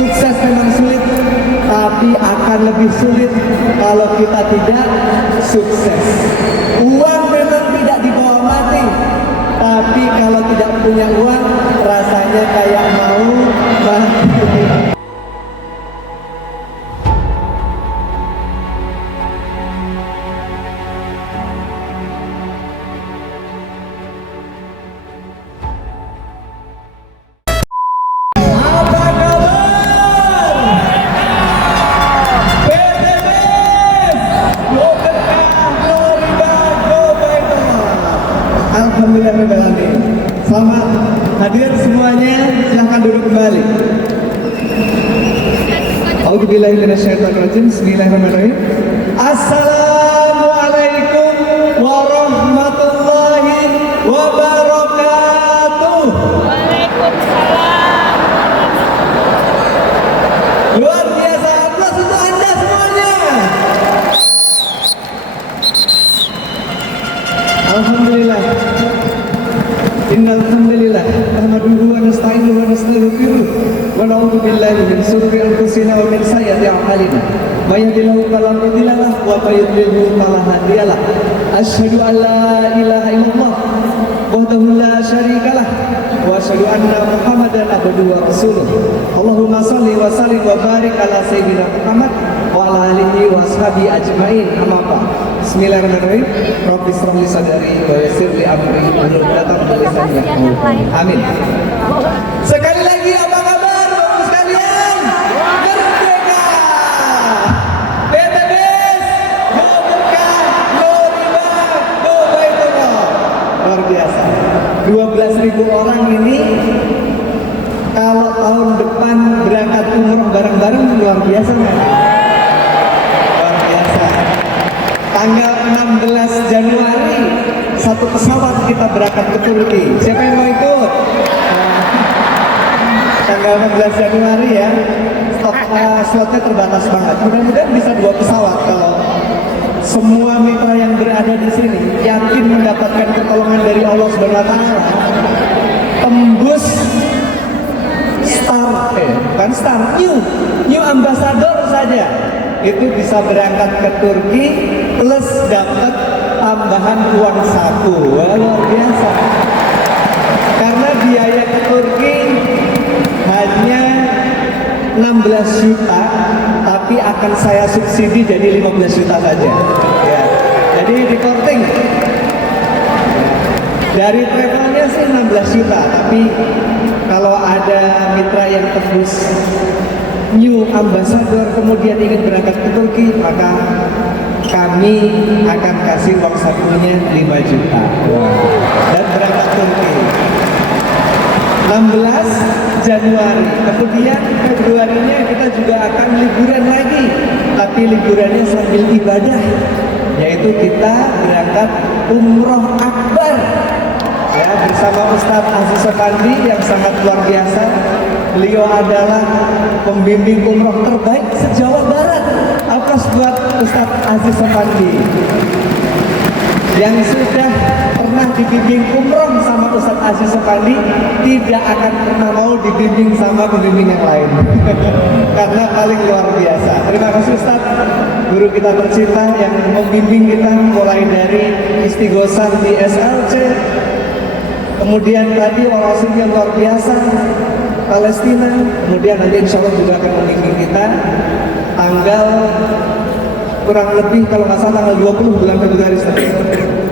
Sukses memang sulit, tapi akan lebih sulit kalau kita tidak sukses. Uang memang tidak dibawa mati, tapi kalau tidak punya uang rasanya kayak mau mati. Alhamdulillahirrahmanirrahim. Selamat hadir semuanya, silahkan duduk kembali. A'udzubillahi minasyaitonirrajim. Bismillahirrahmanirrahim. Assalamualaikum warahmatullahi wabarakatuh. Waalaikumsalam. Luar biasa, aplaus untuk Anda semuanya. Alhamdulillah. Innal hamdalillah nahmaduhu wa nasta'inuhu wa nastaghfiruh wa na'udzu billahi min shururi anfusina wa min sayyiati a'malina. May yahdihillahu fala mudilla lahu wa may yudlil fala hadiya lahu. Asyhadu an la ilaha illallah wahdahu la syarika lah wa asyhadu anna Muhammadan abduhu wa rasuluh. Allahumma shalli wa sallim wa barik ala sayyidina Muhammad wa ala alihi wa ashabi ajmain. Amma ba'd. Bismillahirrahmanirrahim. Rabbi shrah li sadri wa yassir li amri wahlul 'uqdatam min lisani yafqahu qawli. Amin. Sekali lagi, apa kabar Bapak sekalian? Merdeka! PTBS, go berkah, go riba, go baitullah. Luar biasa. 12.000 orang ini kalau tahun depan berangkat umroh bareng-bareng luar biasa nggak? Tanggal 16 Januari satu pesawat kita berangkat ke Turki. Siapa yang mau ikut? Tanggal 16 Januari ya. Slotnya terbatas banget. Mudah-mudahan bisa 2 pesawat kalau semua mitra yang berada di sini yakin mendapatkan pertolongan dari Allah Subhanahu wa taala. Tembus new ambassador saja itu bisa berangkat ke Turki plus dapat tambahan uang saku. Wah, luar biasa. Karena biaya ke Turki hanya 16 juta, tapi akan saya subsidi jadi 15 juta saja. Ya. Jadi recording. Dari travelnya sih 16 juta, tapi kalau ada mitra yang tembus new ambassador kemudian ingin berangkat ke Turki, maka kami akan kasih uang sakunya 5 juta dan berangkat Turki 16 Januari. Kemudian Februarinya kita juga akan liburan lagi, tapi liburannya sambil ibadah, yaitu kita berangkat umroh akbar ya, bersama Ustadz Aziz Sofandi yang sangat luar biasa. Beliau adalah pembimbing umroh terbaik se-Jawa Barat. Aplaus buat Ustadz Aziz Sofandi yang sudah pernah dibimbing umroh sama Ustadz Aziz Sofandi, tidak akan pernah mau dibimbing sama pembimbing yang lain karena paling luar biasa. Terima kasih Ustadz, guru kita tercinta yang membimbing kita mulai dari istighosah di SLC, kemudian tadi orasi yang luar biasa Palestina, kemudian nanti insya Allah juga akan membimbing kita tanggal kurang lebih kalau nggak salah tanggal 20 bulan Februari.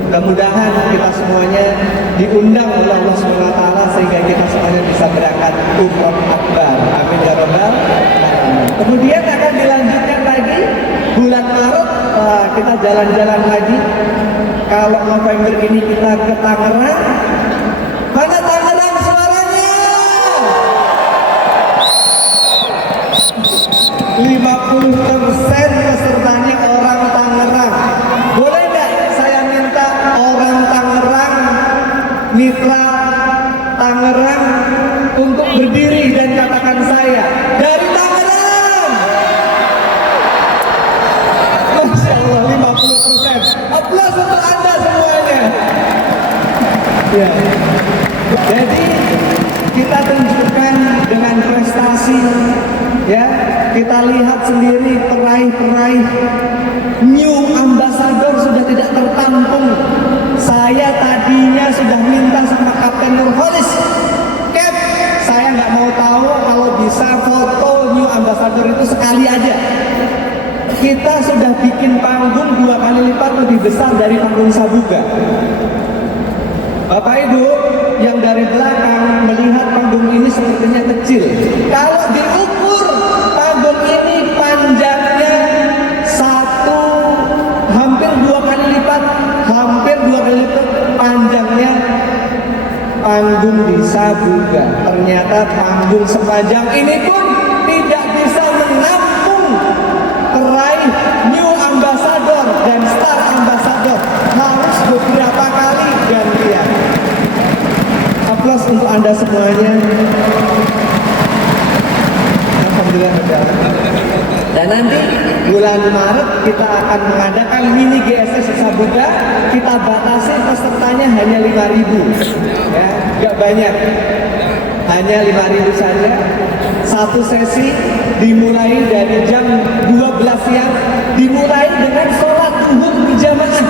Mudah-mudahan kita semuanya diundang oleh Allah SWT sehingga kita semuanya bisa berangkat umroh akbar. Amin ya rabbal alamin. Kemudian akan dilanjutkan lagi bulan Maret, kita jalan-jalan lagi. Kalau November ini kita ke Tangerang. Mana Tangerang suaranya? 50% pesertanya orang Tangerang. Boleh nggak saya minta orang Tangerang, mitra Tangerang untuk berdiri dan katakan saya dari Tangerang. Masya Allah, 50%. Aplaus untuk Anda semuanya. Ya. Jadi kita tunjukkan dengan prestasi Ya, kita lihat sendiri peraih-peraih new ambassador sudah tidak tertampung. Saya tadinya sudah minta sama Kapten Nurholis, Cap, saya nggak mau tahu kalau bisa foto new ambassador itu sekali aja. Kita sudah bikin panggung 2 kali lipat lebih besar dari panggung Sabuga. Bapak Ibu yang dari belakang melihat panggung ini sepertinya kecil. Kalau diukur panggung ini panjangnya hampir 2 kali lipat, panjangnya panggung di Sabuga. Ternyata panggung sepanjang ini pun tidak bisa menampung peraih new ambassador dan star ambassador. Harus beberapa kali gantian. Aplaus untuk Anda semuanya. Alhamdulillah berjalan. Dan nanti bulan Maret kita akan mengadakan mini GSS Sabuga. Kita batasi pesertanya hanya 5.000, ya, nggak banyak, hanya 5.000 saja. Satu sesi dimulai dari jam 12 siang, dimulai dengan sholat zuhur berjamaah.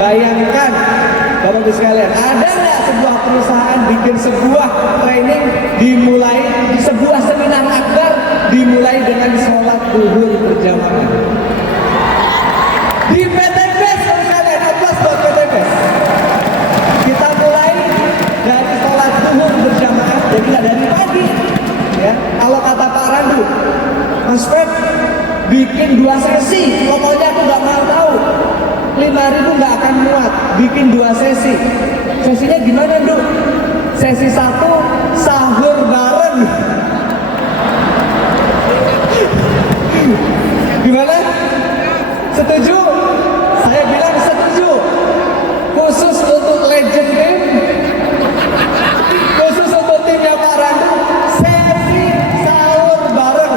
Bayangkan, Bapak Ibu sekalian, ada nggak sebuah perusahaan bikin sebuah training dimulai, sebuah seminar akbar dimulai dengan sholat zuhur berjamaah? Di PT Best, sekalian, aplaus buat PT Best. Kita mulai dari sholat zuhur berjamaah, jadi nggak dari pagi. Ya, kalau kata Pak Randu, Mas Fred bikin 2 sesi, pokoknya aku nggak mau tahu. 5.000 nggak akan muat, bikin 2 sesi. Sesinya gimana, Du? Sesi 1 sahur bareng. Gimana? Setuju? Saya bilang setuju. Khusus untuk legend game, khusus untuk timnya Pak Randu, sesi sahur bareng.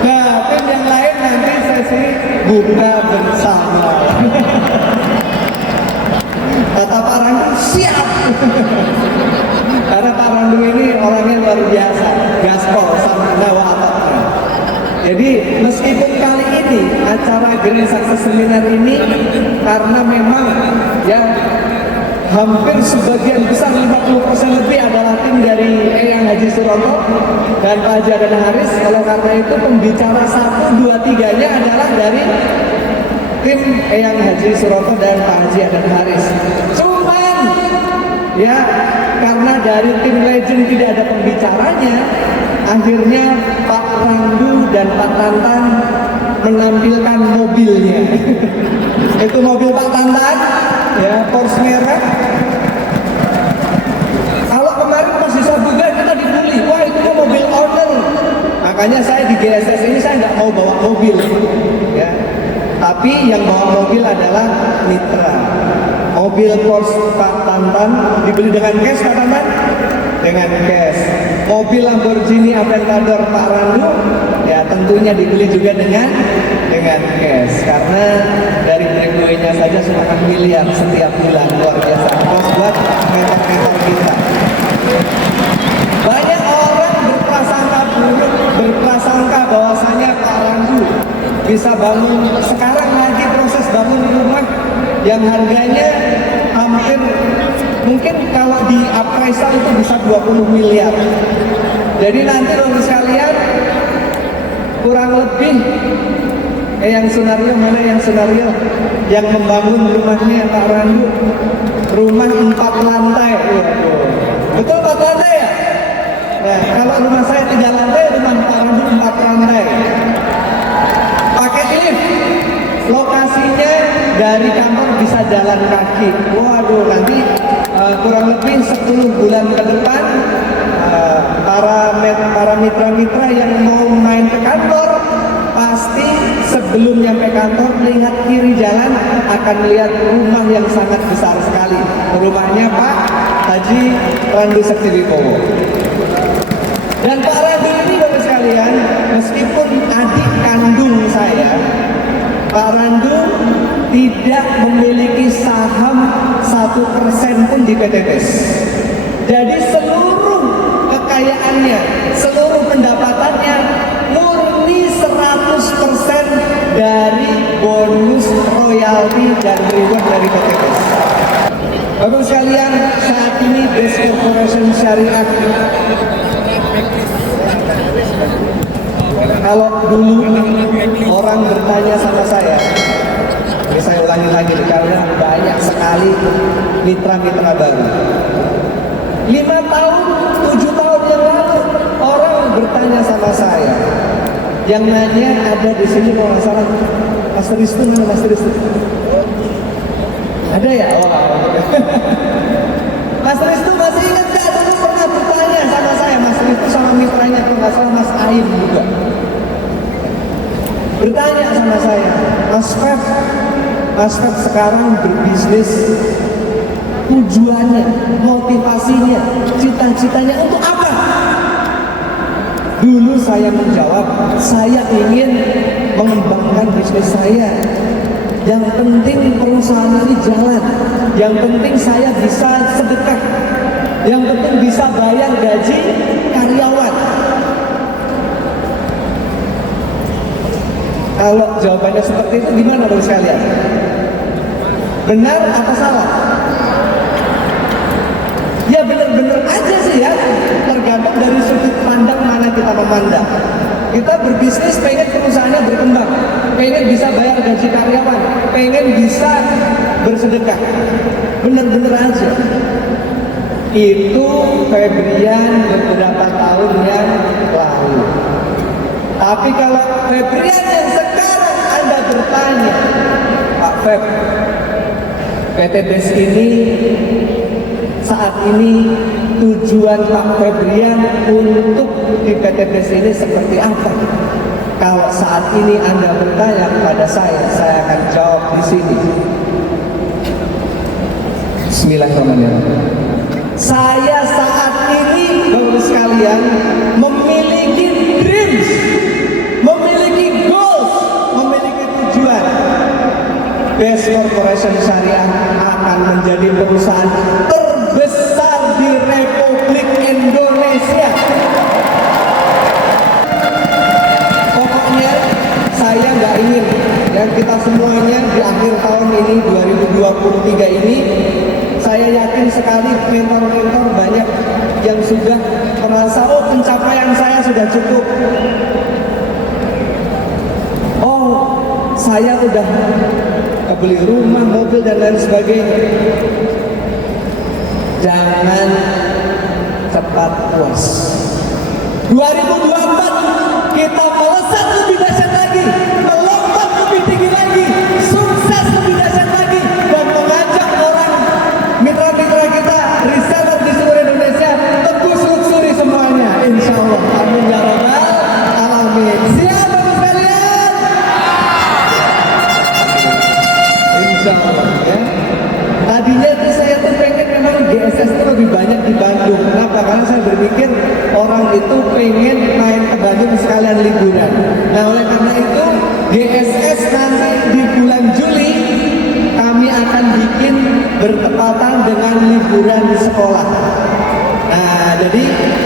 Nah, tim yang lain nanti sesi buka bersama. Kata Pak Randu, siap. Karena Pak Randu ini orangnya luar biasa, gaspol sama nawa atapnya. Jadi meskipun kali ini acara Grand Success Seminar ini, karena memang ya hampir sebagian besar 50% lebih adalah tim dari Eyang Haji Suroto dan Pak Haji Adan Haris. Oleh karena itu pembicara 1, 2, 3-nya adalah dari tim Eyang Haji Suroto dan Pak Haji Adan Haris. Cuman ya karena dari tim legend tidak ada pembicaranya, akhirnya Pak Randu dan Pak Tantan menampilkan mobilnya. Itu mobil Pak Tantan, ya, Porsche merah. Kalau kemarin pas di Sabuga kita dibully, wah itu kan mobil owner. Makanya saya di GSS ini saya nggak mau bawa mobil, ya. Tapi yang bawa mobil adalah mitra. Mobil Porsche Pak Tantan dibeli dengan cash, Pak Tantan? Dengan cash. Mobil Lamborghini Aventador Pak Randu ya tentunya dibeli juga dengan cash, karena dari breakaway-nya saja sudah 1 miliar setiap bulan. Luar biasa. Kos buat mentor-mentor kita. Banyak orang berprasangka buruk, berprasangka bahwasanya Pak Randu bisa bangun sekarang lagi proses bangun rumah yang harganya hampir mungkin kalau di appraisal itu bisa 20 miliar. Jadi nanti teman sekalian kurang lebih yang Sunario mana yang Sunario yang membangun rumahnya Pak Randu, rumah 4 lantai. Betul 4 lantai ya? Nah, kalau rumah saya 3 lantai, rumah Pak Randu 4 lantai. Pakai lift. Lokasinya dari kantor bisa jalan kaki. Waduh, nanti kurang lebih 10 bulan ke depan para mitra-mitra yang mau main ke kantor pasti sebelum nyampe kantor lihat kiri jalan akan melihat rumah yang sangat besar sekali. Rumahnya Pak Haji Randu Sektiwibowo. Dan Pak Randu ini Bapak sekalian, meskipun adik kandung saya, Pak Randu tidak memiliki saham 1% pun di PT Best. Jadi seluruh kekayaannya, seluruh pendapatannya murni 100% dari bonus royalti dan reward dari PTBS. Bapak sekalian, saat ini Best Corporation Syariah, kalau dulu orang bertanya sama saya, ini saya ulangi lagi karena banyak sekali mitra-mitra baru. 5 tahun, 7 tahun yang lalu orang bertanya sama saya, yang nanya ada di sini kalau nggak salah Mas Ristu, mana Mas Ristu? Ada ya? Oh, Mas Ristu masih ingat nggak? Dulu pernah bertanya sama saya, Mas Ristu sama mitranya kalau nggak salah Mas Aim juga bertanya sama saya, Mas Feb sekarang berbisnis, tujuannya, motivasinya, cita-citanya untuk apa? Dulu saya menjawab, saya ingin mengembangkan bisnis saya. Yang penting perusahaan ini jalan. Yang penting saya bisa sedekah. Yang penting bisa bayar gaji karyawan. Kalau jawabannya seperti itu gimana Bapak sekalian? Benar apa salah? Ya benar-benar aja sih ya, tergantung dari sudut pandang mana kita memandang. Kita berbisnis pengen perusahaannya berkembang, pengen bisa bayar gaji karyawan, pengen bisa bersedekah. Benar-benar aja. Itu Febrian beberapa tahun yang lalu. Tapi kalau Febrian yang sekarang Anda bertanya, Pak Feb, PTBS ini saat ini tujuan Pak Febrian untuk di PTBS ini seperti apa? Kalau saat ini Anda bertanya kepada saya akan jawab di sini. Bismillahirrahmanirrahim. Saya saat ini, Bapak sekalian, memiliki dreams, memiliki goals, memiliki tujuan. Best Corporation Syariah akan menjadi perusahaan terbesar di Republik Indonesia. Pokoknya saya nggak ingin yang kita semuanya di akhir tahun ini 2023 ini, saya yakin sekali mentor-mentor banyak yang sudah merasa pencapaian saya sudah cukup. Saya udah beli rumah, mobil dan lain sebagainya. Jangan cepat puas. 2024 kita melesat lebih dahsyat lagi, melompat lebih tinggi lagi, sukses lebih dahsyat lagi, dan mengajak orang mitra-mitra kita, reseller di seluruh Indonesia tembus luxury semuanya. Insya Allah. Amin ya rabbal alamin. Siap Bapak sekalian? Insya Allah ya. Tadinya itu saya tuh pengen memang GSS itu lebih banyak di Bandung. Kenapa? Karena saya berpikir orang itu pengen main ke Bandung sekalian liburan. Nah oleh karena itu GSS nanti di bulan Juli kami akan bikin bertepatan dengan liburan di sekolah. Nah jadi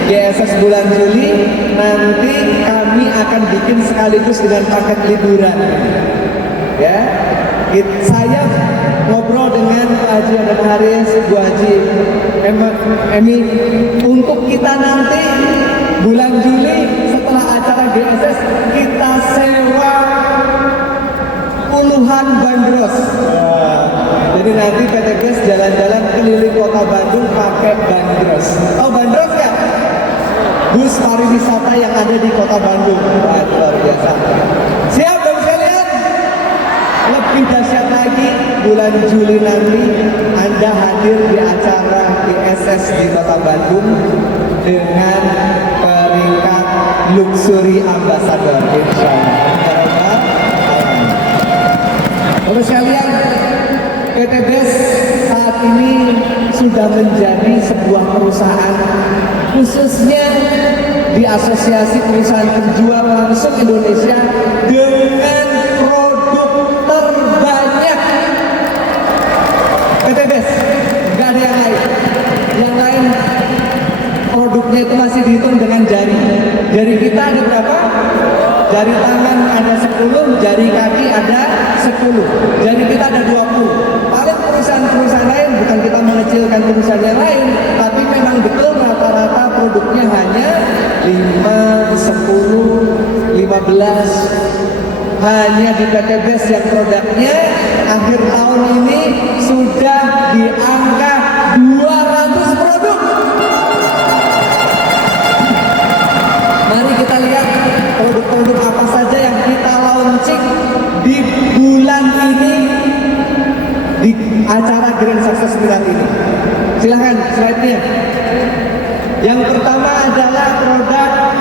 GSS bulan Juli nanti kami akan bikin sekaligus dengan paket liburan. Ya, saya ngobrol dengan Pak Haji Adam Haris, Bu Haji Emi, untuk kita nanti bulan Juli setelah acara GSS kita sewa puluhan bandros. Jadi nanti PTBS jalan-jalan keliling kota Bandung pakai bandros. Oh bandros ya? Bus pariwisata yang ada di kota Bandung. Wah, luar biasa. Siap dong sekalian? Lebih dahsyat lagi, bulan Juli nanti Anda hadir di acara GSS di Kota Bandung dengan peringkat Luxury Ambassador. Insyaallah. Bapak sekalian, PTBS saat ini sudah menjadi sebuah perusahaan khususnya di Asosiasi Perusahaan Penjual Langsung Indonesia dengan produk terbanyak. PTBS, nggak ada yang lain. Yang lain produknya itu masih dihitung dengan jari. Jari kita ada berapa? Jari tangan ada 10, jari kaki ada 10. Jari kita ada 20. Paling perusahaan-perusahaan lain, bukan kita mengecilkan perusahaan yang lain, tapi memang betul rata-rata produknya hanya 5, 10, 15. Hanya di PT Best yang produknya akhir tahun ini sudah di angka 200 produk. Mari kita lihat produk-produk apa saja yang kita launching di bulan ini di acara Grand Success Meetup ini. Silahkan slide-nya. Yang pertama adalah produk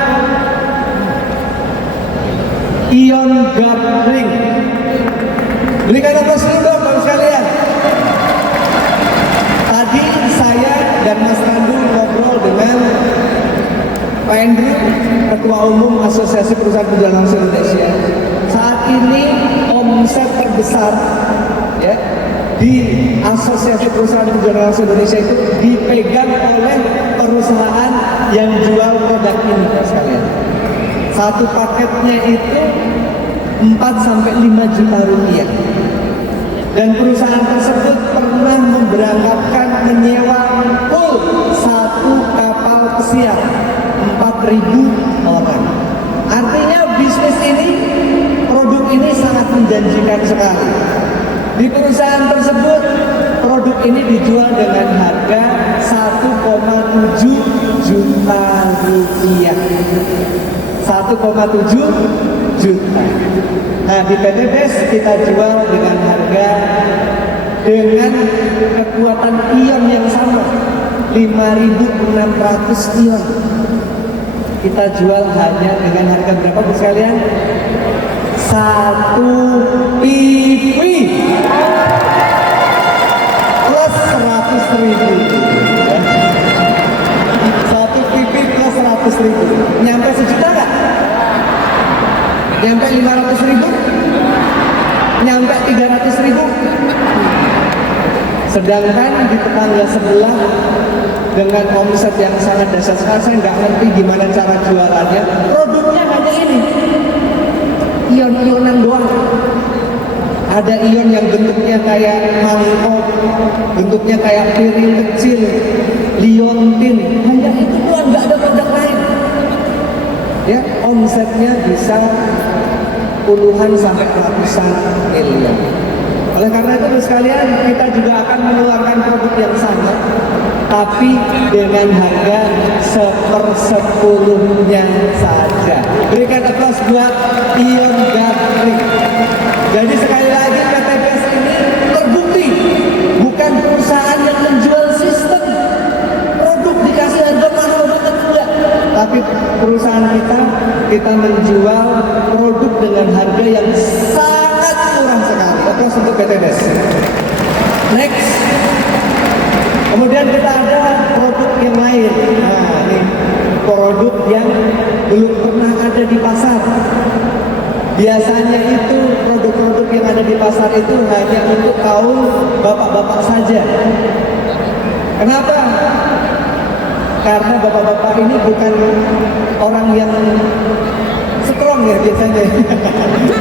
Ion Guard Ring. Berikan aplaus dulu dong Bapak sekalian. Tadi saya dan Mas Randu ngobrol dengan Pak Andrew, Ketua Umum Asosiasi Perusahaan Penjual Langsung Indonesia. Saat ini omset terbesar ya di Asosiasi Perusahaan Penjual Langsung Indonesia itu dipegang oleh perusahaan yang jual produk ini sekalian. Satu paketnya itu 4 sampai 5 juta rupiah. Dan perusahaan tersebut pernah memberangkatkan menyewa full 1 kapal pesiar 4.000 orang. Artinya bisnis ini, produk ini sangat menjanjikan sekali. Di perusahaan tersebut produk ini dijual dengan harga 1,7 juta rupiah. 1,7 juta. Nah di PT Best kita jual dengan harga dengan kekuatan ion yang sama 5.600 ion. Kita jual hanya dengan harga berapa Bu sekalian? 1 PV plus 100.000. 1 PV plus 100.000. Nyampe sejuta nggak? Nyampe 500.000? Nyampe 300.000? Sedangkan di tetangga sebelah dengan omset yang sangat dasar sekali, saya nggak ngerti gimana cara jualannya. Produknya hanya ini, ion-ionan doang. Ada ion yang bentuknya kayak mangkok, bentuknya kayak piring kecil, liontin. Hanya itu doang, nggak ada produk lain. Ya, omsetnya bisa puluhan sampai ratusan miliar. Oleh karena itu sekalian, kita juga akan mengeluarkan produk yang sama, tapi dengan harga 1/10-nya saja. Berikan aplaus buat Ion Guard Ring. Jadi sekali lagi PT Best ini terbukti bukan perusahaan yang menjual sistem produk dikasih harga mahal banget, enggak. Tapi perusahaan kita menjual produk dengan harga yang sangat murah sekali. Aplaus untuk PT Best. Next. Kemudian kita ada produk yang lain. Nah, ini produk yang belum pernah ada di pasar. Biasanya itu produk-produk yang ada di pasar itu hanya untuk kaum bapak-bapak saja. Kenapa? Karena bapak-bapak ini bukan orang yang strong ya biasanya.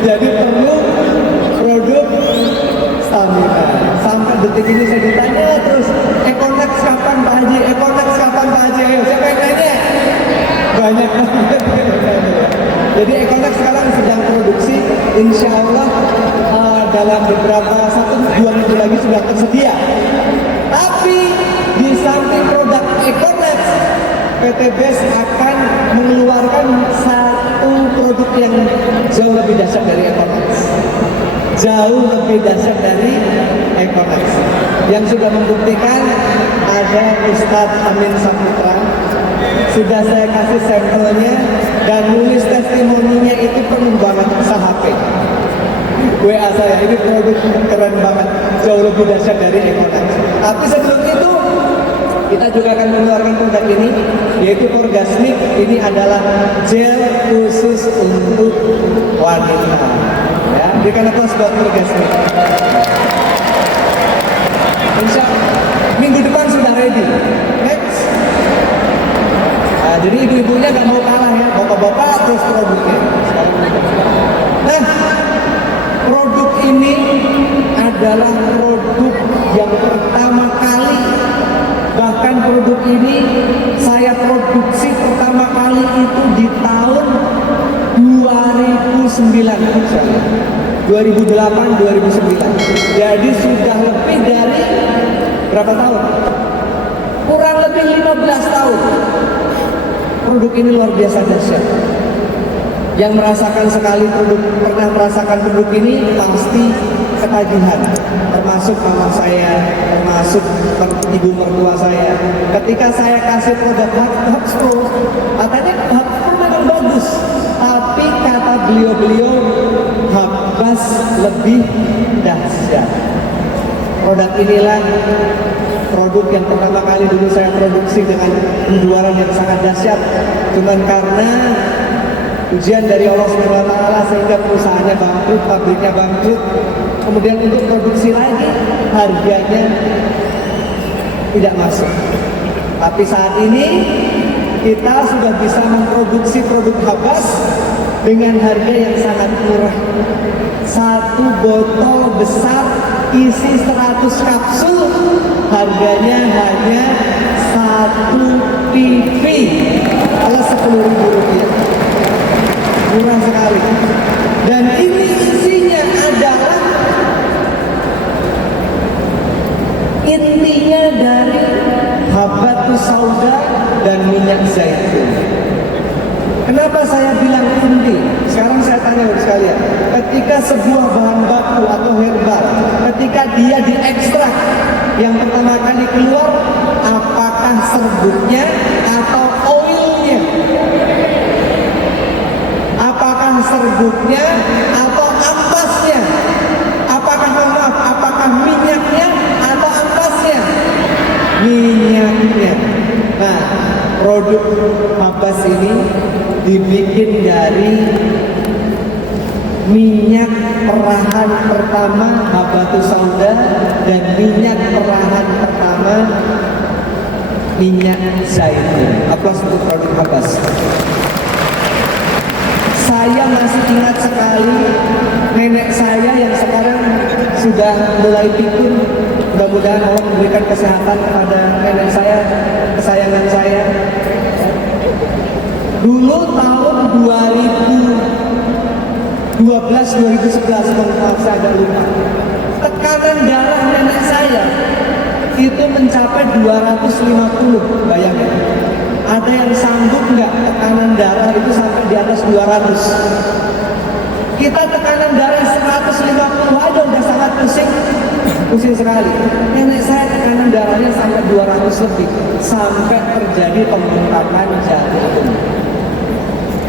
Jadi perlu produk stamina. Sampai detik ini saya ditanya terus, Ekonex kapan Pak Haji? Ekonex kapan Pak Haji? Ayo, siapa yang nanya? Banyak banget. Jadi Ekonex sekarang sedang produksi, insya Allah dalam beberapa 1-2 minggu lagi sudah tersedia. Tapi di samping produk Ekonex, PT Best akan mengeluarkan satu produk yang jauh lebih dahsyat dari Ekonex. Jauh lebih dahsyat dari Ekonex. Yang sudah membuktikan ada Ustadz Amin Saputra. Sudah saya kasih sampelnya dan nulis testimoninya itu penuh banget se-HP. WA saya, ini produk keren banget, jauh lebih dahsyat dari Ekonex. Tapi sebelum itu kita juga akan mengeluarkan produk ini, yaitu Orgasmic. Ini adalah gel khusus untuk wanita. Ya, berikan aplaus buat Orgasmic. Insya Allah minggu depan sudah ready. Next. Jadi ibu-ibunya nggak mau kalah ya, bapak-bapak terus produknya. Nah, produk ini adalah produk yang pertama kali, bahkan produk ini saya produksi pertama kali itu di tahun 2009. Jadi sudah lebih dari berapa tahun? Kurang lebih 15 tahun. Produk ini luar biasa dahsyat. Yang pernah merasakan produk ini pasti ketagihan, termasuk mama saya, termasuk ibu mertua saya. Ketika saya kasih produk Habs Pro, katanya Habs Pro memang bagus, tapi kata beliau Habs lebih dahsyat. Produk inilah produk yang pertama kali dulu saya produksi dengan penjualan yang sangat dahsyat. Cuman karena ujian dari Allah SWT sehingga perusahaannya bangkrut, pabriknya bangkrut. Kemudian untuk produksi lagi harganya tidak masuk. Tapi saat ini kita sudah bisa memproduksi produk Habas dengan harga yang sangat murah. Satu botol besar isi 100 kapsul harganya hanya 1 PV plus 10.000 rupiah. Murah sekali. Dan ini isinya adalah intinya dari habatus sauda dan minyak zaitun. Kenapa saya bilang inti? Sekarang saya tanya sekalian, ketika sebuah bahan baku atau herbal, ketika dia diekstrak, yang pertama kali keluar, apakah serbuknya atau oilnya? Apakah serbuknya atau ampasnya? Apakah minyaknya atau ampasnya? Minyaknya. Nah, produk Habas ini dibikin dari minyak perahan pertama habatus sauda dan minyak perahan pertama minyak zaitun. Aplaus untuk produk Habas. Saya masih ingat sekali nenek saya yang sekarang sudah mulai pikun. Mudah-mudahan Allah memberikan kesehatan kepada nenek saya, kesayangan saya. Dulu tahun 2012-2011, maaf saya agak lupa, tekanan darah nenek saya itu mencapai 250, bayangin. Ada yang sanggup nggak tekanan darah itu sampai di atas 200? Kita tekanan darah 150 aja udah sangat pusing sekali. Nenek saya tekanan darahnya sampai 200 lebih, sampai terjadi pembengkakan jantung.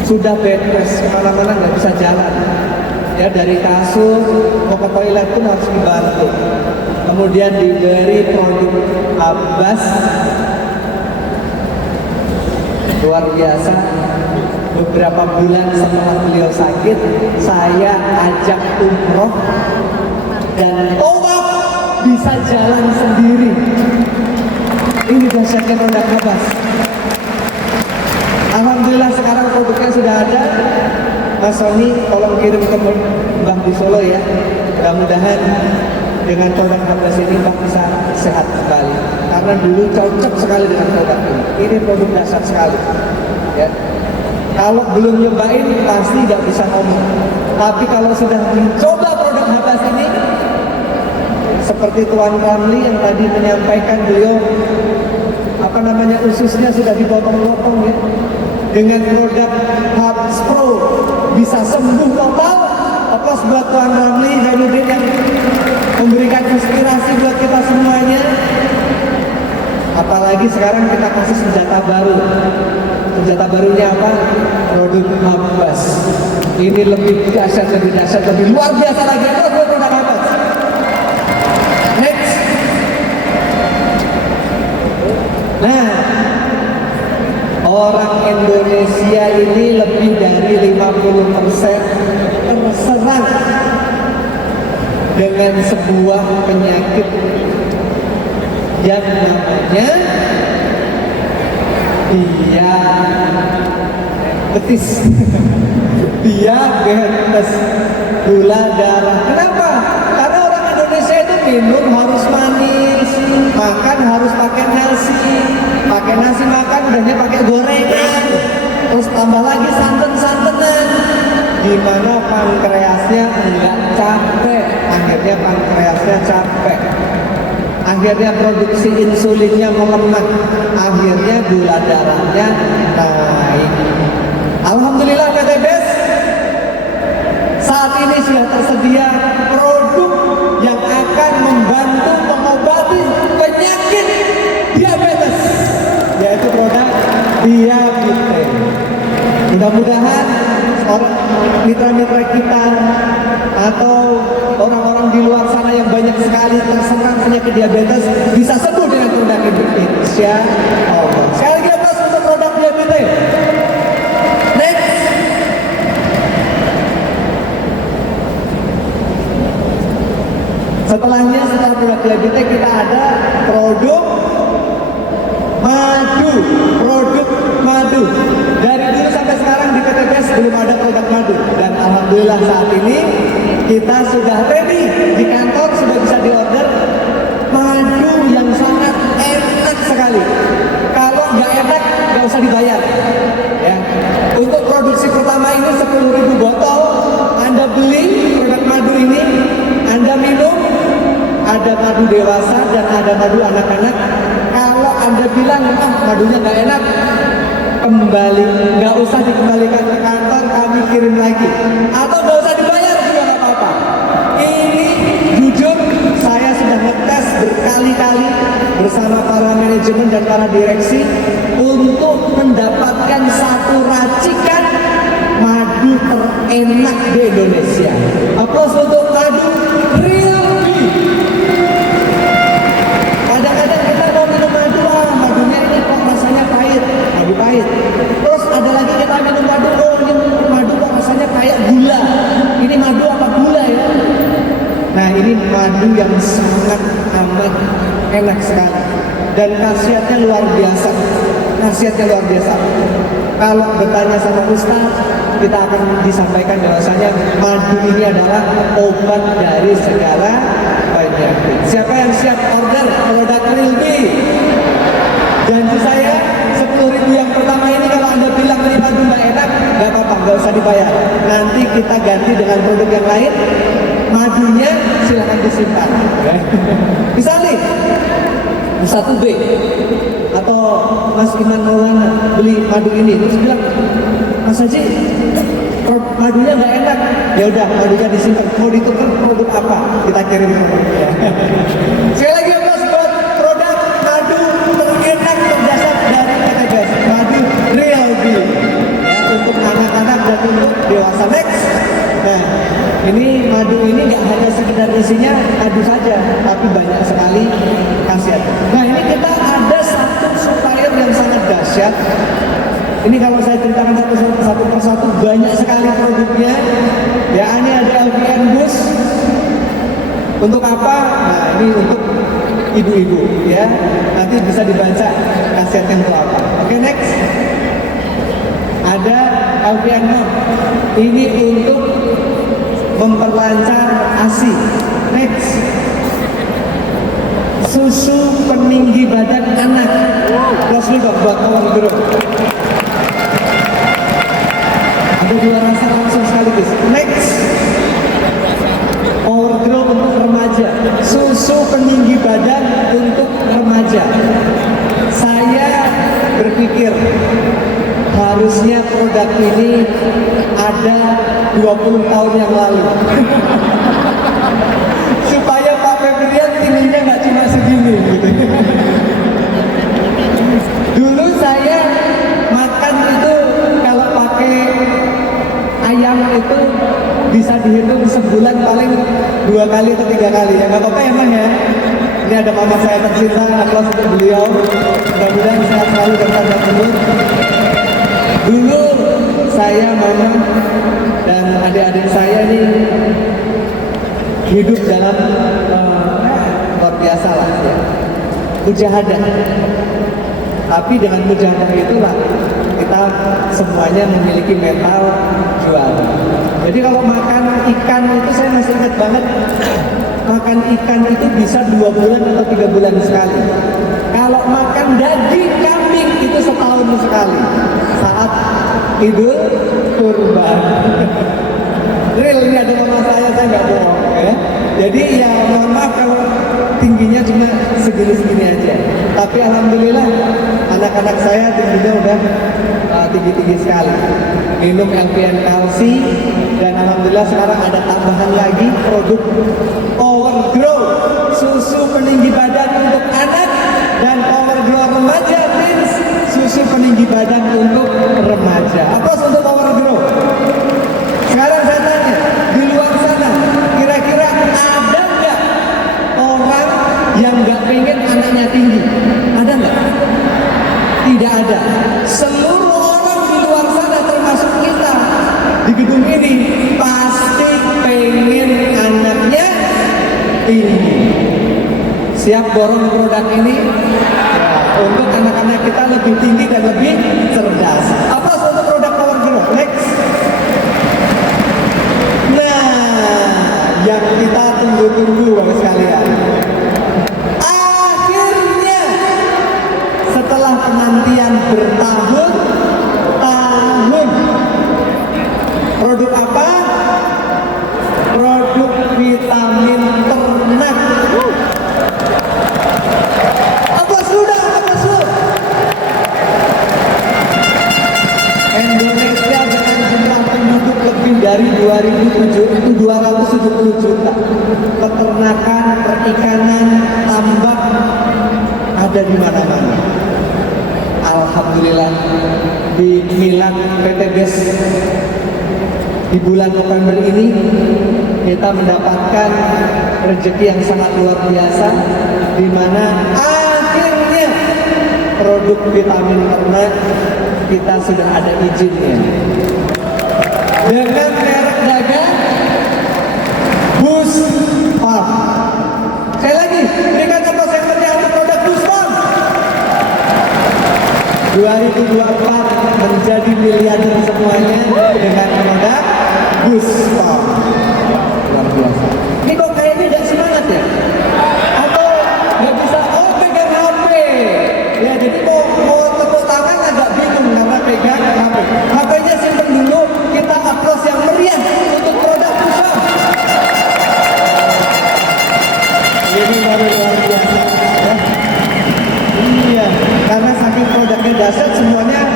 Sudah bed rest, kemana-mana nggak bisa jalan. Ya, dari kasur mau ke toilet pun harus dibantu. Kemudian diberi produk Habas. Luar biasa. Beberapa bulan setelah beliau sakit, saya ajak umroh dan tawaf bisa jalan sendiri. Ini dahsyatnya produk Habas. Alhamdulillah sekarang produknya sudah ada. Mas Sony tolong kirim ke Mbah di Solo ya. Mudah-mudahan dengan produk Habas ini Mbah bisa sehat sekali. Karena dulu cocok sekali dengan produk ini. Ini produk dasar sekali. Ya. Kalau belum nyobain pasti nggak bisa ngomong. Tapi kalau sudah mencoba produk Habas ini, seperti Tuan Ramli yang tadi menyampaikan, beliau ususnya sudah dipotong-potong ya. Dengan produk Habs Pro bisa sembuh total. Aplaus buat Tuan Ramli Zainuddin yang memberikan inspirasi buat kita semuanya. Apalagi sekarang kita kasih senjata baru. Senjata barunya apa? Produk Habas. Ini lebih dahsyat, lebih luar biasa lagi. Produk Habas. Next. Nah, orang Indonesia ini lebih dari 50% terserang dengan sebuah penyakit yang namanya diabetes. betis. Diabetes, gula darah. Kenapa? Karena orang Indonesia itu minum harus manis, makan harus pakai nasi, pakai nasi makan udahnya pakai gorengan, terus tambah lagi santan-santanan. Dimana pankreasnya enggak capek, akhirnya pankreasnya capek. Akhirnya produksi insulinnya melemah, akhirnya gula darahnya naik. Alhamdulillah KTBS, saat ini sudah tersedia produk yang akan membantu mengobati penyakit diabetes, yaitu produk Diabite. Mudah-mudahan orang mitra-mitra kita atau orang-orang di luar sana yang banyak sekali terserang penyakit diabetes bisa sembuh dengan produk ini, insya Allah. Sekali lagi atas untuk produk Diabite. Next. Setelahnya, setelah produk Diabite, kita ada produk madu. Produk madu. Dari dulu sampai sekarang di PTBS belum ada produk madu. Dan alhamdulillah saat ini kita sudah ready di kantor, sudah bisa diorder madu yang sangat enak sekali. Kalau nggak enak, nggak usah dibayar. Ya. Untuk produksi pertama ini 10.000 botol. Anda beli produk madu ini, Anda minum. Ada madu dewasa dan ada madu anak-anak. Kalau Anda bilang, madunya nggak enak, kembali, nggak usah dikembalikan ke kantor, kami kirim lagi. Atau nggak usah dibayar juga nggak apa-apa. Ini jujur, saya sudah ngetes berkali-kali bersama para manajemen dan para direksi untuk mendapatkan satu racikan madu terenak di Indonesia. Aplaus untuk madu Real Bee. Kadang-kadang kita mau minum madu, madunya ini kok rasanya pahit, madu pahit. Terus ada lagi kita minum madu, ini madu kok rasanya kayak gula. Ini madu apa gula ya? Nah, ini madu yang sangat amat enak sekali dan khasiatnya luar biasa. Khasiatnya luar biasa. Kalau bertanya sama Ustaz, kita akan disampaikan bahwasanya madu ini adalah obat dari segala penyakit. Siapa yang siap order produk Real Bee? Janji saya 10.000 yang pertama ini kalau Anda bilang ini madu nggak enak, nggak apa-apa, nggak usah dibayar. Nanti kita ganti dengan produk yang lain. Madunya silahkan disimpan. Bisa nih, 1B atau Mas Iman Maulana beli madu ini terus bilang, Mas Haji, madunya nggak enak. Ya udah, madunya disimpan. Mau ditukar produk apa? Kita kirim produknya. Sekali lagi Mas, buat produk madu terenak terdasar dari PTBS, madu Real Bee. Ya, untuk anak-anak dan untuk dewasa. Next. Nah, ini madu ini nggak hanya sekedar isinya madu saja, tapi banyak sekali khasiat. Nah, ini kita ada satu supplier yang sangat dahsyat. Ini kalau saya ceritakan satu persatu banyak sekali produknya. Ya, ini ada LVN Boost. Untuk apa? Nah, ini untuk ibu-ibu ya. Nanti bisa dibaca khasiatnya untuk apa. Oke, next. Ada LVN Mom. Ini untuk memperlancar ASI. Next. Susu peninggi badan anak. Plus dulu dong buat Power Grow. Ada dua rasa langsung sekaligus. Next. Power Grow untuk remaja. Susu peninggi badan untuk remaja. Saya berpikir harusnya produk ini ada 20 tahun yang lalu. Supaya Pak Febrian tingginya nggak cuma segini gitu. Dulu saya makan itu kalau pakai ayam itu bisa dihitung sebulan paling 2 kali atau 3 kali. Ya nggak apa-apa emang ya. Ini ada mama saya tercinta, aplaus untuk beliau. Mudah-mudahan sehat selalu dan panjang umur. Dulu saya, mama, dan adik-adik saya ini hidup dalam luar biasa lah ya, mujahadah. Tapi dengan mujahadah itulah kita semuanya memiliki mental juara. Jadi kalau makan ikan itu saya masih ingat banget, makan ikan itu bisa 2 bulan atau 3 bulan sekali. Kalau makan daging kambing itu setahun sekali saat Idul Kurban. Real, ini ada mama saya nggak bohong ya. Jadi ya mohon maaf kalau tingginya cuma segini-segini aja. Tapi alhamdulillah anak-anak saya tingginya udah tinggi-tinggi sekali. Minum LPN kalsi dan alhamdulillah sekarang ada tambahan lagi produk Power Grow, susu peninggi badan untuk anak, dan Power Grow remaja means susu peninggi badan untuk remaja. Apa untuk Power Grow? Sekarang saya tanya, di luar sana kira-kira ada nggak orang yang nggak pengen anaknya tinggi? Ada nggak? Tidak ada. Seluruh orang di luar sana termasuk kita di gedung ini pasti pengen anaknya tinggi. Siap dorong produk ini untuk anak-anak kita lebih tinggi dan lebih cerdas. Apa untuk produk Power Grow? Next. Yang kita tunggu-tunggu Bapak sekalian. Akhirnya setelah penantian bertahun-tahun, produk apa? Produk vitamin ternak. Apa sudah? Indonesia dengan jumlah penduduk lebih dari 270 juta. Peternakan, perikanan, tambak ada di mana-mana. Alhamdulillah di milad PT BES di bulan November ini kita mendapatkan rezeki yang sangat luar biasa, di mana akhirnya produk vitamin ternak kita sudah ada izinnya dengan merek dagang Boost Farm. Sekali lagi, berikan contoh senternya untuk produk Boost Farm. 2024 menjadi miliarder semuanya dengan produk Boost Farm. Luar biasa. Ini kok kayaknya tidak semangat ya? Atau nggak bisa pegang HP? Ya jadi mau tepuk tangan agak bingung karena pegang HP. HP-nya simpen dulu, kita upload yang meriah untuk produk Boost Farm. Ini baru luar biasa ya. Iya, karena saking produknya dahsyat semuanya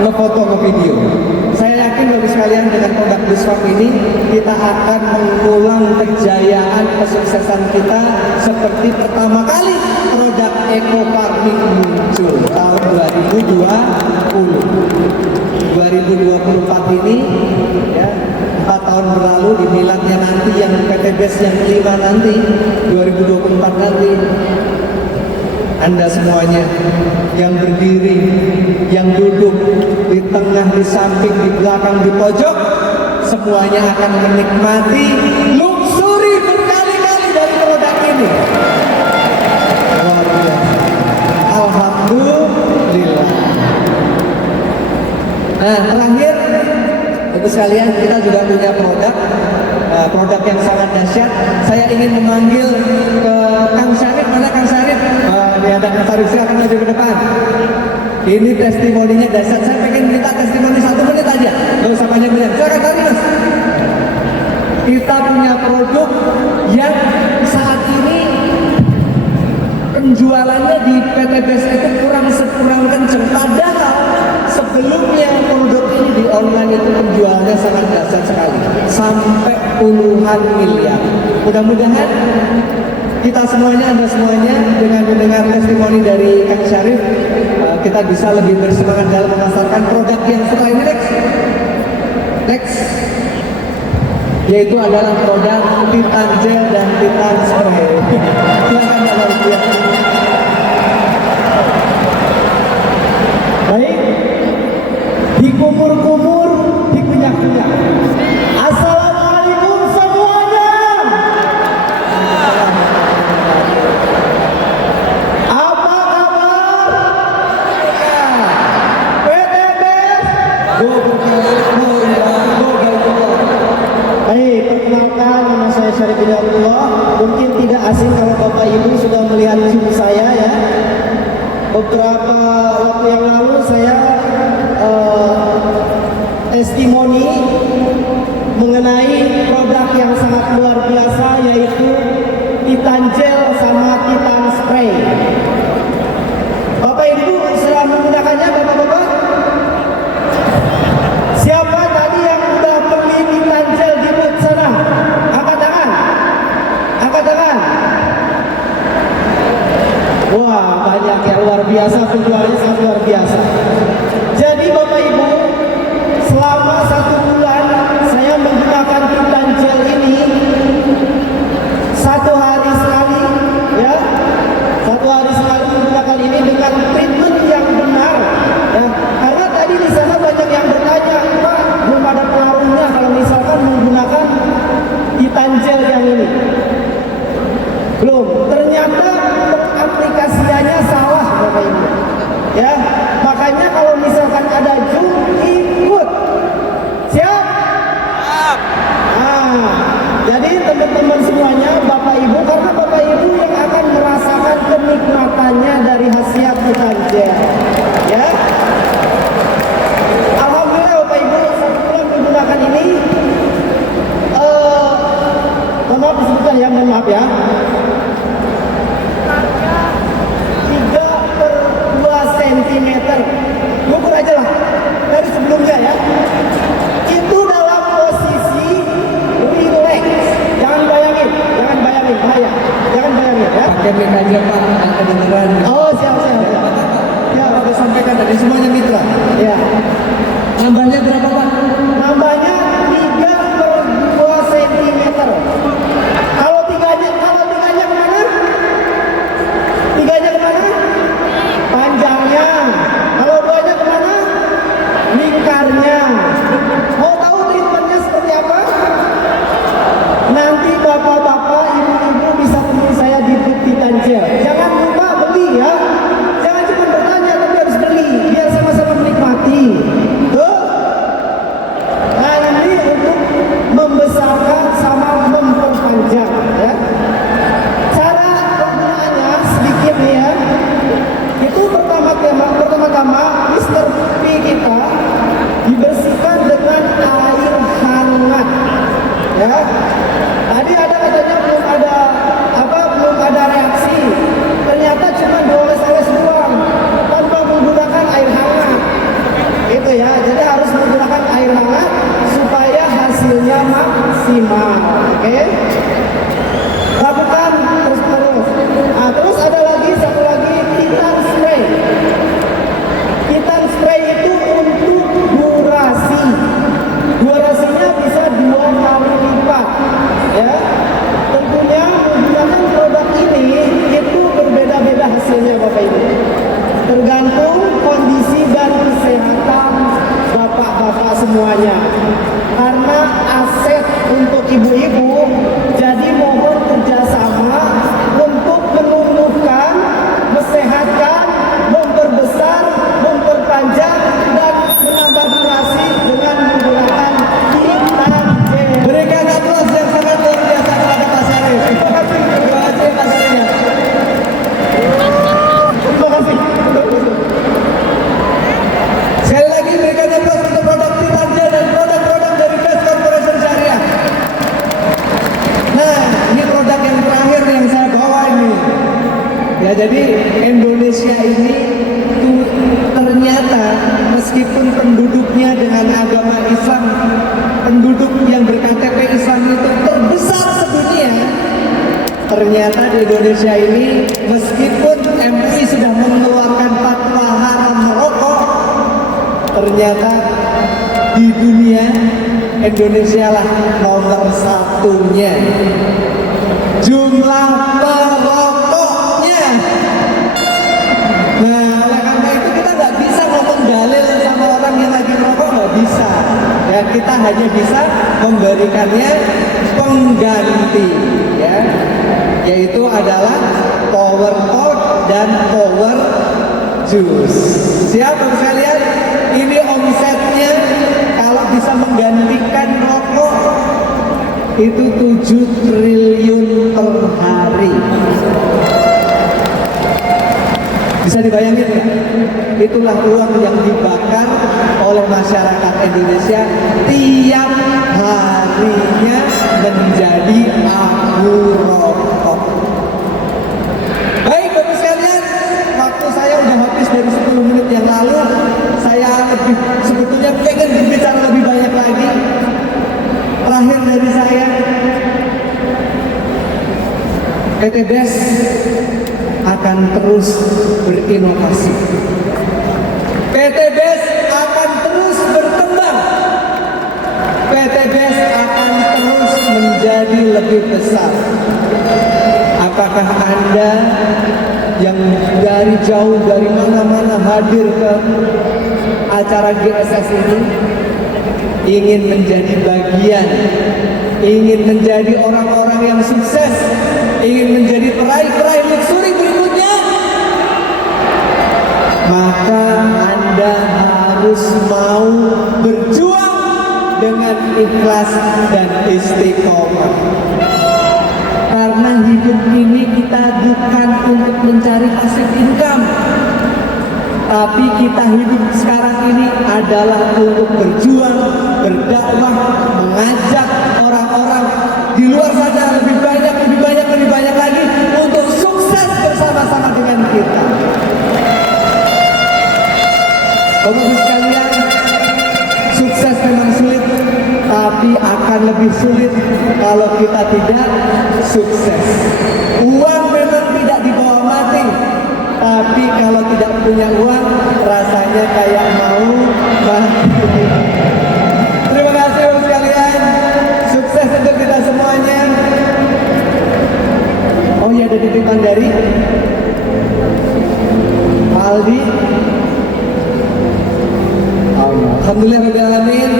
ngefoto, ngevideo. Saya yakin Bapak sekalian dengan produk Boost Farm ini kita akan mengulang kejayaan kesuksesan kita seperti pertama kali produk Eco Farming muncul tahun 2024 ini ya, 4 tahun berlalu di miladnya nanti yang PT BES yang kelima nanti 2024 nanti. Anda semuanya yang berdiri, yang duduk, di tengah, di samping, di belakang, di pojok, semuanya akan menikmati luxury berkali-kali dari produk ini. Luar biasa. Alhamdulillah. Nah, terakhir, Bapak sekalian, kita juga punya produk yang sangat dahsyat. Saya ingin memanggil ke Kang Syarif. Mana Kang Syarif? Ini ada Kang Syarif, silakan maju ke depan. Ini testimoninya dahsyat. Saya pengen minta testimoni 1 menit aja, nggak usah panjang-panjang. Silakan tadi Mas. Kita punya produk yang saat ini penjualannya di PT BES itu kurang kenceng. Padahal sebelumnya produk ini di online itu penjualannya sangat dahsyat sekali, sampai puluhan miliar. Mudah-mudahan kita semuanya, Anda semuanya dengan mendengar testimoni dari Kang Syarif, kita bisa lebih bersemangat dalam memasarkan produk yang setelah ini. Next, yaitu adalah produk Titan Gel dan Titan Spray. Silakan Bapak lihat. Baik, dikumur-kumur, dikunyah-kunyah. Assalamualaikum semuanya. Apa kabar? beberapa waktu yang lalu saya testimoni mengenai produk yang sangat luar biasa, yaitu Titan Gel sama Titan Spray. Bapak Ibu sudah menggunakannya, Bapak-bapak? Siapa tadi yang udah beli Titan Gel di booth sana? Angkat tangan. Angkat tangan. Wah, banyak ya, luar biasa, penjualnya sangat luar biasa. Jadi Bapak Ibu, selama 1 bulan saya menggunakan Titan Gel ini 1 hari sekali, ya. 1 hari sekali menggunakan ini dengan treatment yang benar, ya. Karena tadi di sana banyak yang bertanya, Pak, belum ada pengaruhnya kalau misalkan menggunakan Titan Gel yang ini. Belum, ternyata aplikasinya salah, Bapak Ibu. Ya, makanya kalau misalkan ada Zoom, ikut. Siap? Siap. Nah, jadi teman-teman semuanya, Bapak Ibu, karena Bapak Ibu yang akan merasakan kenikmatannya dari khasiat Titan Gel. Ya. Alhamdulillah Bapak Ibu, 1 bulan menggunakan ini. Mohon maaf disebutkan ya, mohon maaf ya. 3/2 cm, ukur aja lah dari sebelumnya ya. Itu dalam posisi relax. Jangan bayangin bahaya. Jangan bayangin ya. Pakai mic aja Pak, yang kedengeran. Oh siap. Ya, Bapak sampaikan tadi semuanya mitra. Ya. Nambahnya berapa Pak? Nambahnya 3/2 cm. Kalau tiganya kemana? Tiganya kemana? Panjangnya. Kalau 2-nya kemana? Lingkarnya. Mau tahu treatmentnya seperti apa? Nanti bapak-bapak, ibu-ibu bisa temui saya di booth Titan Gel. Jangan lupa beli ya. Jangan cuma bertanya, tapi harus beli biar sama-sama menikmati. Tuh. Nah ini untuk membesarkan sama memperpanjang ya. Cara penggunaannya sedikit nih ya. Itu pertama-tama Mr. P kita dibersihkan dengan air hangat ya. Tadi ada katanya belum ada reaksi. Ternyata cuma dioles-oles doang tanpa menggunakan air hangat. Itu ya. Jadi harus menggunakan air hangat supaya hasilnya maksimal. Oke? Lakukan terus. Nah, terus ada lagi satu lagi Titan Spray. Titan Spray itu untuk durasi. Durasinya bisa 2 kali lipat. Ya. Tentunya menggunakan produk ini itu berbeda-beda hasilnya Bapak Ibu. Tergantung kondisi dan kesehatan bapak-bapak semuanya. Karena aset untuk ibu-ibu, jadi mohon kerjasama untuk menumbuhkan, mesehatkan, memperbesar, memperpanjang, dan menambah durasi dengan menggunakan Titan Gel. Berikan aplaus yang sangat luar biasa kepada Pak Syarif. Terima kasih Pak Syarif. Terima kasih. Sekali lagi berikan aplaus untuk produk Titan Gel dan produk-produk dari Best Corporation Syariah. Nah, ini produk yang terakhir yang saya bawa ini. Ya, jadi Indonesia ini tuh ternyata meskipun penduduknya dengan agama Islam, penduduk yang berKTP Islam itu terbesar sedunia. Ternyata di Indonesia ini meskipun MUI sudah mengeluarkan fatwa haram merokok, ternyata di dunia Indonesia lah nomor 1-nya jumlah perokoknya. Nah, oleh karena itu kita nggak bisa ngomong dalil sama orang yang lagi merokok, nggak bisa. Ya, kita hanya bisa memberikannya pengganti, ya, yaitu adalah power pot dan power juice. Siap Bapak sekalian? Ini omsetnya kalau bisa menggantikan rokok itu 7 triliun per hari. Bisa dibayangin ya? Itulah uang yang dibakar oleh masyarakat Indonesia tiap harinya menjadi abu rokok. Baik Bapak sekalian, waktu saya udah habis dari 10 menit yang lalu. Saya sebetulnya pengen berbicara lebih banyak lagi. Terakhir dari saya, PT BES akan terus berinovasi. PT BES akan terus berkembang. PT BES akan terus menjadi lebih besar. Apakah Anda yang dari jauh dari mana-mana hadir ke acara GSS ini ingin menjadi bagian, ingin menjadi orang-orang yang sukses, ingin menjadi peraih-peraih luxury berikutnya? Maka Anda harus mau berjuang dengan ikhlas dan istiqomah. Karena hidup ini kita bukan untuk mencari passive income, tapi kita hidup sekarang ini adalah untuk berjuang, berdakwah, mengajak orang-orang di luar sana lebih banyak lagi untuk sukses bersama-sama dengan kita. Bapak-Ibu sekalian, sukses memang sulit, tapi akan lebih sulit kalau kita tidak sukses. Uang memang tidak dibawa mati, tapi kalau tidak punya uang rasanya kayak mau mati. Terima kasih Bapak sekalian, sukses untuk kita semuanya. Oh iya, ada titipan dari Aldi. Alhamdulillahirrahmanirrahim,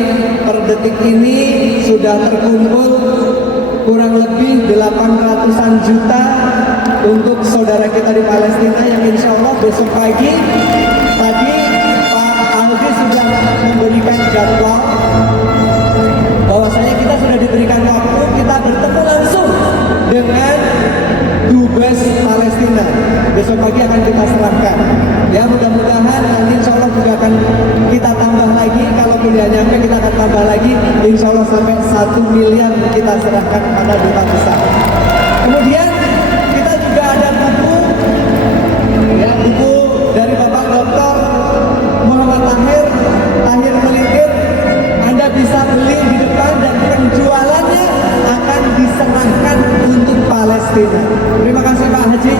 per detik ini sudah terkumpul kurang lebih 800-an juta untuk saudara kita di Palestina yang insya Allah besok pagi tadi Pak Aldi sudah memberikan jadwal bahwasanya kita sudah diberikan waktu, kita bertemu langsung dengan Dubes Palestina. Besok pagi akan kita serahkan. Ya, mudah-mudahan nanti insya Allah juga akan kita tambah lagi. Kalau tidak nyampe kita akan tambah lagi. Insya Allah sampai 1 miliar kita serahkan kepada duta besar. Kemudian kita juga ada buku, ya, buku dari Bapak Dr. Muhammad Tahir Melintir. Anda bisa beli di depan dan penjualannya akan diserahkan untuk Palestina. Terima kasih Pak Haji,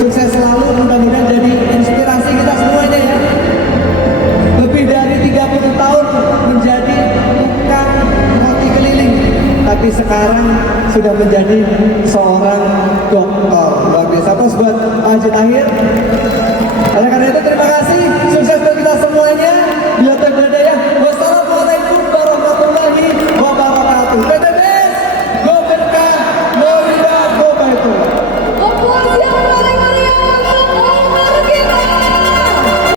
sukses selalu, mudah-mudahan jadi inspirasi kita semuanya ya. Lebih dari 30 tahun menjadi tukang roti keliling, tapi sekarang sudah menjadi seorang dokter. Luar biasa. Aplaus buat Pak Haji Tahir. Oleh karena itu terima kasih.